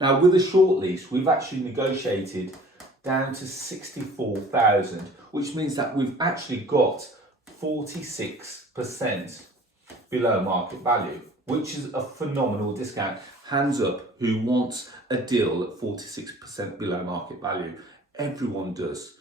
Now with a short lease, we've actually negotiated down to 64,000, which means that we've actually got 46% below market value, which is a phenomenal discount. Hands up who wants a deal at 46% below market value. Everyone does.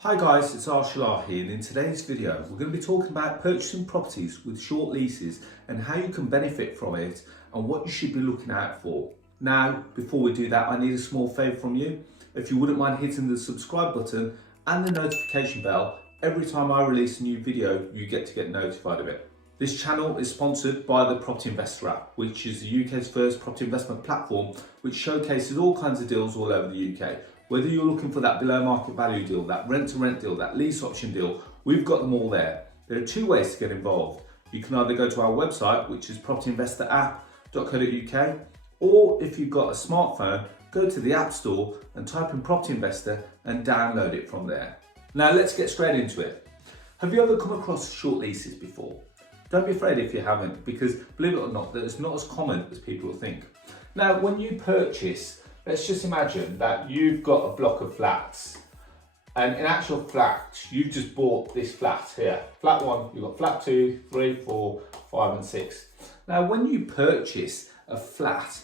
Hi guys, it's Arsh here, and in today's video we're going to be talking about purchasing properties with short leases and how you can benefit from it and what you should be looking out for. Now, before we do that, I need a small favour from you. If you wouldn't mind hitting the subscribe button and the notification bell, every time I release a new video you get notified of it. This channel is sponsored by the Property Investor app, which is the UK's first property investment platform which showcases all kinds of deals all over the UK. Whether you're looking for that below market value deal, that rent to rent deal, that lease option deal, we've got them all there. There are two ways to get involved. You can either go to our website, which is propertyinvestораpp.co.uk, or if you've got a smartphone, go to the App Store and type in Property Investor and download it from there. Now let's get straight into it. Have you ever come across short leases before? Don't be afraid if you haven't, because believe it or not, it's not as common as people think. Now, when you purchase, let's just imagine that you've got a block of flats, and in actual fact, you've just bought this flat here. Flat 1, you've got flat 2, 3, 4, 5 and 6. Now, when you purchase a flat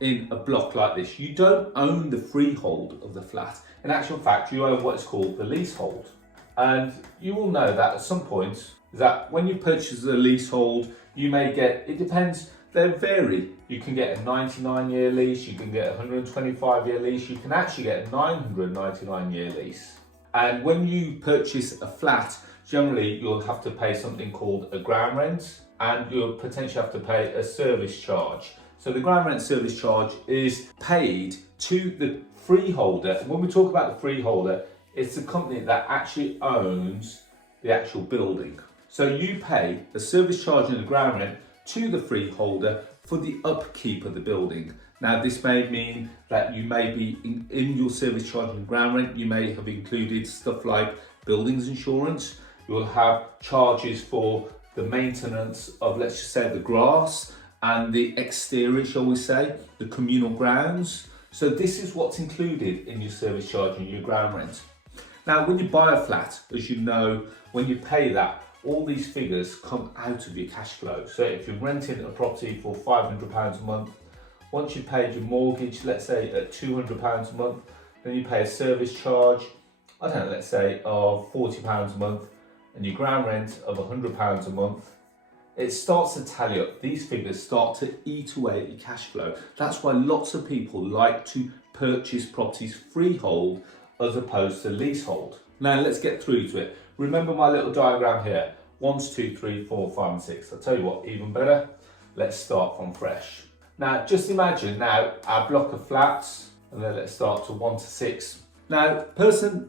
in a block like this, you don't own the freehold of the flat. In actual fact, you own what's called the leasehold. And you will know that at some point, that when you purchase a leasehold, you may get, it depends, they vary. You can get a 99-year lease, you can get a 125-year lease, you can actually get a 999-year lease. And when you purchase a flat, generally you'll have to pay something called a ground rent, and you'll potentially have to pay a service charge. So the ground rent service charge is paid to the freeholder. And when we talk about the freeholder, it's the company that actually owns the actual building. So you pay a service charge and a ground rent to the freeholder for the upkeep of the building. Now this may mean that you may be in your service charge and ground rent, you may have included stuff like buildings insurance. You'll have charges for the maintenance of, let's just say, the grass and the exterior, shall we say, the communal grounds. So this is what's included in your service charge and your ground rent. Now when you buy a flat, as you know, when you pay that, all these figures come out of your cash flow. So if you're renting a property for £500 a month, once you've paid your mortgage, let's say at £200 a month, then you pay a service charge, I don't know, let's say of £40 a month, and your ground rent of £100 a month, it starts to tally up. These figures start to eat away at your cash flow. That's why lots of people like to purchase properties freehold as opposed to leasehold. Now let's get through to it. Remember my little diagram here, 1, 2, 3, 4, 5 and 6. I'll tell you what, even better, let's start from fresh. Now just imagine now our block of flats, and then let's start to 1 to 6. Now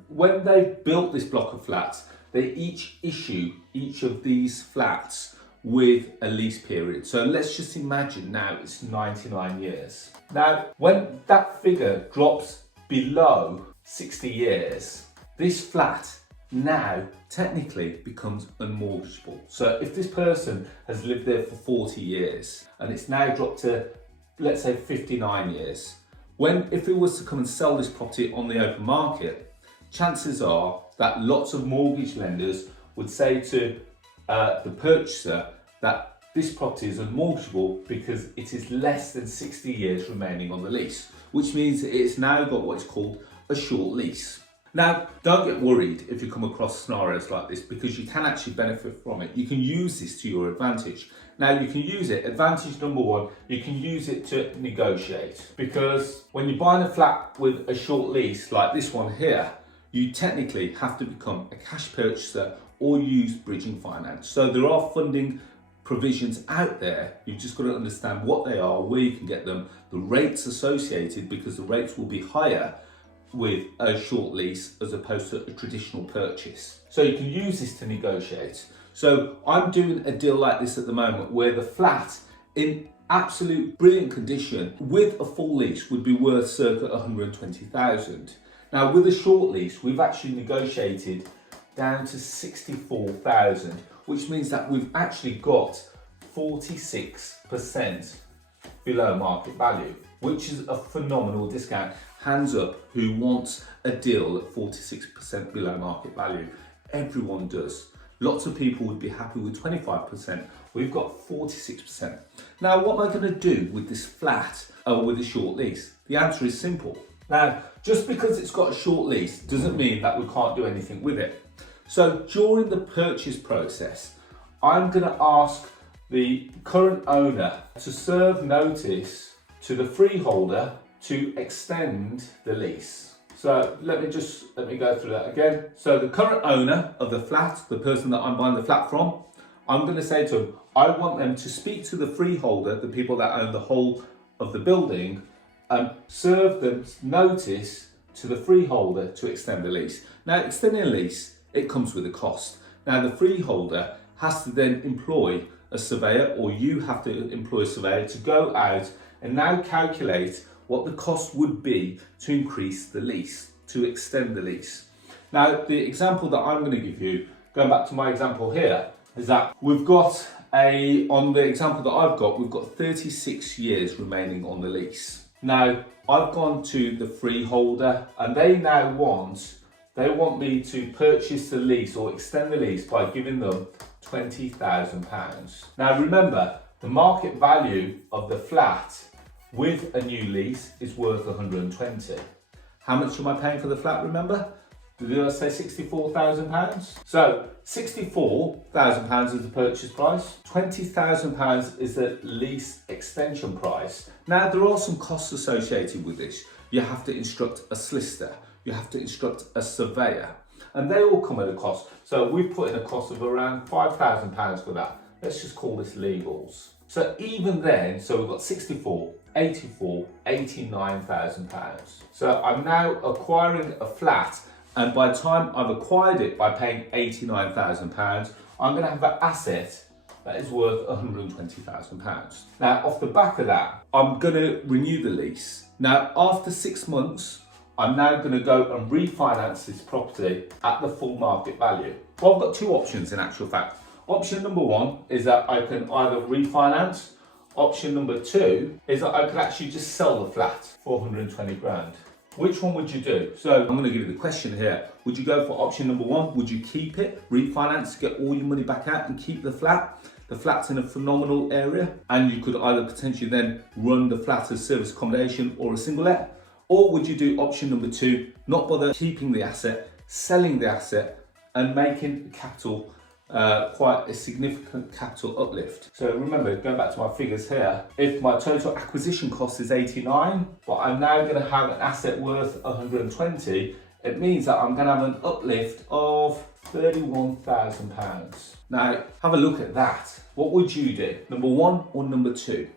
when they built this block of flats, they each issue each of these flats with a lease period. So let's just imagine now it's 99 years. Now when that figure drops below 60 years, this flat now technically becomes unmortgageable. So if this person has lived there for 40 years and it's now dropped to, let's say, 59 years, if it was to come and sell this property on the open market, chances are that lots of mortgage lenders would say to the purchaser that this property is unmortgageable because it is less than 60 years remaining on the lease, which means that it's now got what's called a short lease. Now, don't get worried if you come across scenarios like this, because you can actually benefit from it. You can use this to your advantage. Now, you can use it, advantage number 1, you can use it to negotiate. Because when you're buying a flat with a short lease, like this one here, you technically have to become a cash purchaser or use bridging finance. So there are funding provisions out there. You've just got to understand what they are, where you can get them, the rates associated, because the rates will be higher with a short lease as opposed to a traditional purchase. So you can use this to negotiate. So I'm doing a deal like this at the moment where the flat in absolute brilliant condition with a full lease would be worth circa 120,000. Now with a short lease, we've actually negotiated down to 64,000, which means that we've actually got 46% below market value, which is a phenomenal discount. Hands up who wants a deal at 46% below market value. Everyone does. Lots of people would be happy with 25%. We've got 46%. Now, what am I going to do with this flat with a short lease? The answer is simple. Now, just because it's got a short lease doesn't mean that we can't do anything with it. So during the purchase process, I'm going to ask the current owner to serve notice to the freeholder to extend the lease. So let me go through that again. So the current owner of the flat, the person that I'm buying the flat from, I'm going to say to them, I want them to speak to the freeholder, the people that own the whole of the building, and serve them notice to the freeholder to extend the lease. Now, extending a lease, it comes with a cost. Now, the freeholder has to then employ a surveyor, or you have to employ a surveyor to go out and now calculate what the cost would be to increase the lease, to extend the lease. Now, the example that I'm going to give you, going back to my example here, is that we've got on the example that I've got, we've got 36 years remaining on the lease. Now, I've gone to the freeholder and they want me to purchase the lease or extend the lease by giving them £20,000. Now, remember, the market value of the flat with a new lease is worth 120. How much am I paying for the flat, remember? Did I say £64,000? So £64,000 is the purchase price. £20,000 is the lease extension price. Now, there are some costs associated with this. You have to instruct a solicitor. You have to instruct a surveyor. And they all come at a cost. So we've put in a cost of around £5,000 for that. Let's just call this legals. So even then, so we've got 64, 84, 89,000 pounds. So I'm now acquiring a flat, and by the time I've acquired it by paying 89,000 pounds, I'm going to have an asset that is worth 120,000 pounds. Now, off the back of that, I'm going to renew the lease. Now, after 6 months, I'm now going to go and refinance this property at the full market value. Well, I've got two options in actual fact. Option number one is that I can either refinance. Option number two is that I could actually just sell the flat for 120 grand. Which one would you do? So I'm going to give you the question here. Would you go for option number one? Would you keep it, refinance, get all your money back out and keep the flat? The flat's in a phenomenal area and you could either potentially then run the flat as service accommodation or a single let. Or would you do option number two, not bother keeping the asset, selling the asset and making capital quite a significant capital uplift. So remember, going back to my figures here, if my total acquisition cost is 89, but I'm now going to have an asset worth 120, it means that I'm going to have an uplift of £31,000. Now, have a look at that. What would you do? Number one or number two?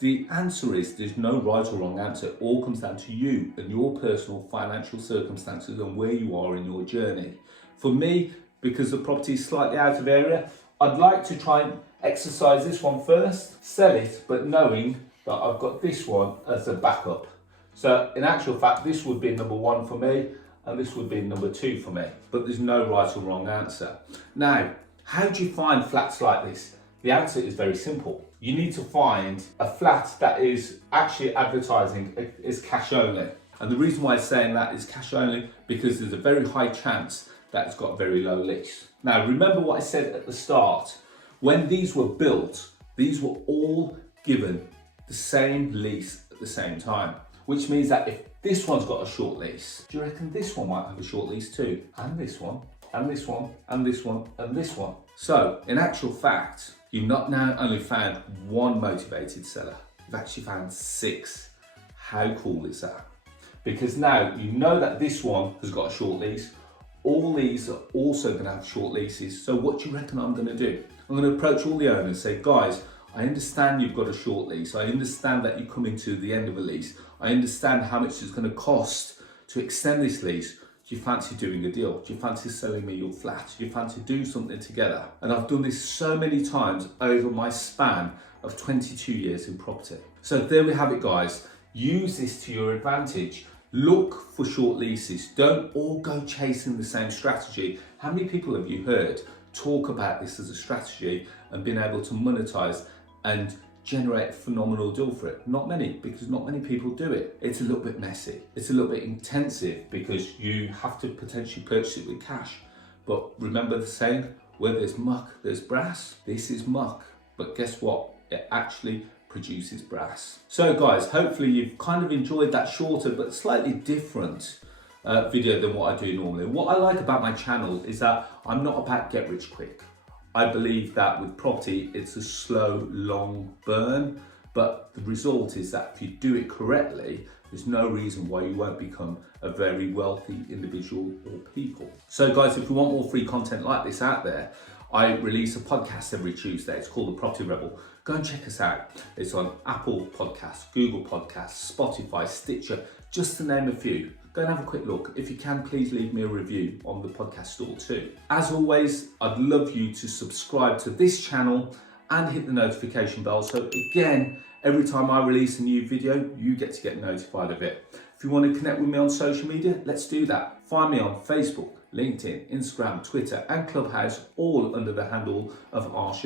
The answer is there's no right or wrong answer. It all comes down to you and your personal financial circumstances and where you are in your journey. For me, because the property is slightly out of area, I'd like to try and exercise this one first, sell it, but knowing that I've got this one as a backup. So in actual fact, this would be number one for me, and this would be number two for me, but there's no right or wrong answer. Now, how do you find flats like this? The answer is very simple. You need to find a flat that is actually advertising is cash only. And the reason why I'm saying that is cash only, because there's a very high chance that it's got a very low lease. Now, remember what I said at the start. When these were built, these were all given the same lease at the same time, which means that if this one's got a short lease, do you reckon this one might have a short lease too? And this one, and this one, and this one, and this one. So, in actual fact, you've not now only found one motivated seller, you've actually found 6. How cool is that? Because now you know that this one has got a short lease. All these are also going to have short leases. So what do you reckon I'm going to do? I'm going to approach all the owners and say, guys, I understand you've got a short lease. I understand that you're coming to the end of a lease. I understand how much it's going to cost to extend this lease. Do you fancy doing a deal? Do you fancy selling me your flat? Do you fancy do something together? And I've done this so many times over my span of 22 years in property. So there we have it, guys. Use this to your advantage. Look for short leases. Don't all go chasing the same strategy. How many people have you heard talk about this as a strategy and been able to monetize and generate a phenomenal deal for it. Not many, because not many people do it. It's a little bit messy. It's a little bit intensive because you have to potentially purchase it with cash. But remember the saying, where there's muck, there's brass. This is muck, but guess what? It actually produces brass. So guys, hopefully you've kind of enjoyed that shorter but slightly different video than what I do normally. What I like about my channel is that I'm not about get rich quick. I believe that with property, it's a slow, long burn, but the result is that if you do it correctly, there's no reason why you won't become a very wealthy individual or people. So guys, if you want more free content like this out there, I release a podcast every Tuesday. It's called The Property Rebel. Go and check us out. It's on Apple Podcasts, Google Podcasts, Spotify, Stitcher, just to name a few. Go and have a quick look. If you can, please leave me a review on the podcast store too. As always, I'd love you to subscribe to this channel and hit the notification bell. So again, every time I release a new video, you get to get notified of it. If you want to connect with me on social media, let's do that. Find me on Facebook, LinkedIn, Instagram, Twitter and Clubhouse, all under the handle of Arsh.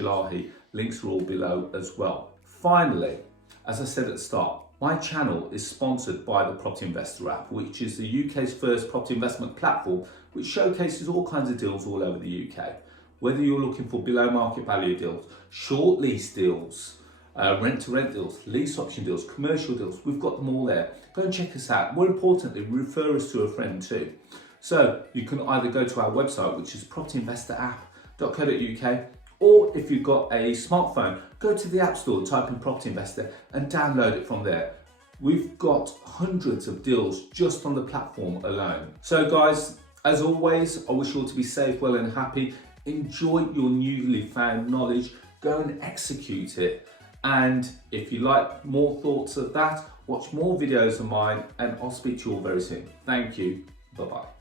Links are all below as well. Finally, as I said at the start, my channel is sponsored by the Property Investor app, which is the UK's first property investment platform, which showcases all kinds of deals all over the UK. Whether you're looking for below market value deals, short lease deals, rent to rent deals, lease option deals, commercial deals, we've got them all there. Go and check us out. More importantly, refer us to a friend too. So you can either go to our website, which is propertyinvestorapp.co.uk, or if you've got a smartphone, go to the App Store, type in Property Investor and download it from there. We've got hundreds of deals just on the platform alone. So guys, as always, I wish you all to be safe, well and happy. Enjoy your newly found knowledge, go and execute it. And if you like more thoughts of that, watch more videos of mine and I'll speak to you all very soon. Thank you, bye-bye.